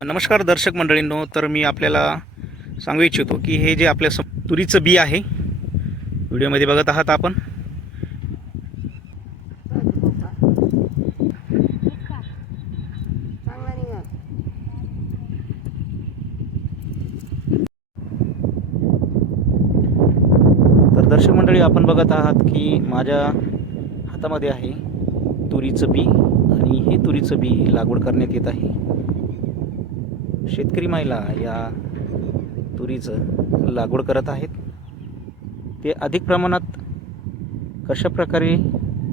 नमस्कार दर्शक मंडळींनो तर मी आपल्याला सांगू इच्छितो की हे जे आपल्या सम तुरीचं बी आहे व्हिडिओमध्ये बघत आहात आपण. तर दर्शक मंडळी आपण बघत आहात की माझ्या हातामध्ये आहे तुरीचं बी आणि हे तुरीचं बी लागवड करण्यात येत आहे. शेतकरी महिला या तुरीचं लागवड करत आहेत. ते अधिक प्रमाणात कशा प्रकारे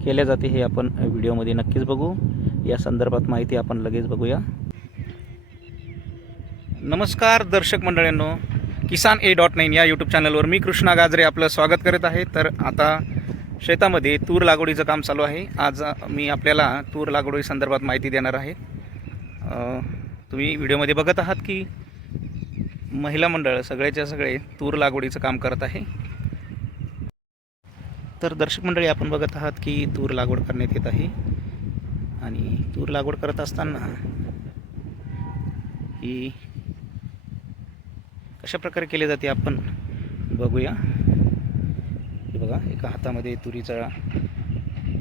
केल्या जाते हे आपण व्हिडिओमध्ये नक्कीच बघू. या संदर्भात माहिती आपण लगेच बघूया. नमस्कार दर्शक मंडळींनो किसान ए डॉट नाईन या यूट्यूब चॅनलवर मी कृष्णा गाजरे आपलं स्वागत करत आहे. तर आता शेतामध्ये तूर लागवडीचं काम चालू आहे. आज मी आपल्याला तूर लागवडी संदर्भात माहिती देणार आहे. तुम्ही व्हिडिओमध्ये बघत आहात की महिला मंडळ सगळ्याच्या सगळे तूर लागवडीचं काम करत आहे. तर दर्शक मंडळी आपण बघत आहात की तूर लागवड करण्यात येत आहे. आणि तूर लागवड करत असताना ही कशा प्रकारे केले जाते आपण बघूया. हे बघा एका हातामध्ये तुरीचा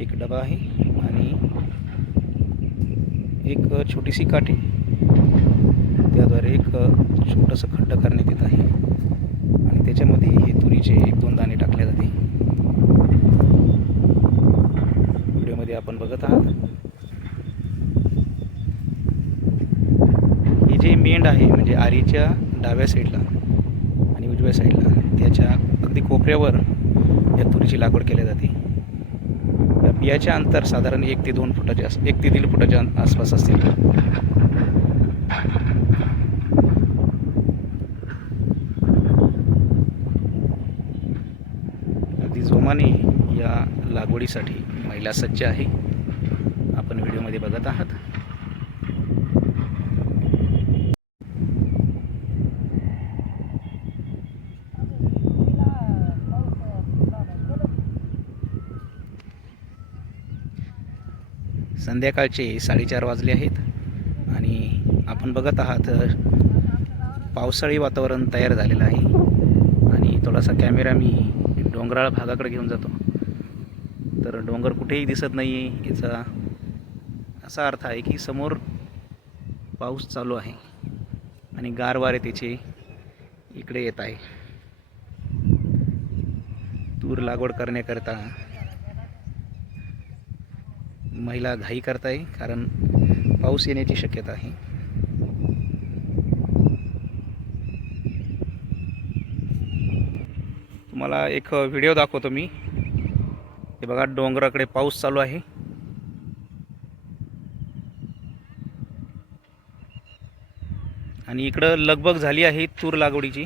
एक डबा आहे आणि एक छोटीशी काठी. त्याद्वारे एक छोटंसं खड्डं करण्यात येत आहे. आणि त्याच्यामध्ये हे तुरीचे एक दोन दाणे टाकले जाते. व्हिडिओमध्ये आपण बघत आहात. हे जे मेंढ आहे म्हणजे आरीच्या डाव्या साईडला आणि उजव्या साईडला त्याच्या अगदी कोपऱ्यावर या तुरीची लागवड केली जाते. या बियाचे अंतर साधारण एक ते दोन फुटाचे अस एक ते दीड फुटाच्या आसपास असतील. प्रमाणे या लागवडीसाठी महिला सज्ज आहे. आपण व्हिडिओमध्ये बघत आहात. संध्याकाळचे साडेचार वाजले आहेत आणि आपण बघत आहात पावसाळी वातावरण तयार झालेलं आहे. आणि थोडासा कॅमेरा मी डोंगराळ भागाकडे घेऊन जातो. तर डोंगर कुठेही दिसत नाही याचा असा अर्थ आहे की समोर पाऊस चालू आहे आणि गार वारे त्याचे इकडे येत आहे. तूर लागवड करण्याकरता महिला घाई करत आहे कारण पाऊस येण्याची शक्यता आहे. तुम्हाला एक व्हिडिओ दाखवतो मी. हे बघा डोंगराकडे पाऊस चालू आहे. आणि इकडं लगबग झाली आहे तूर लागवडीची.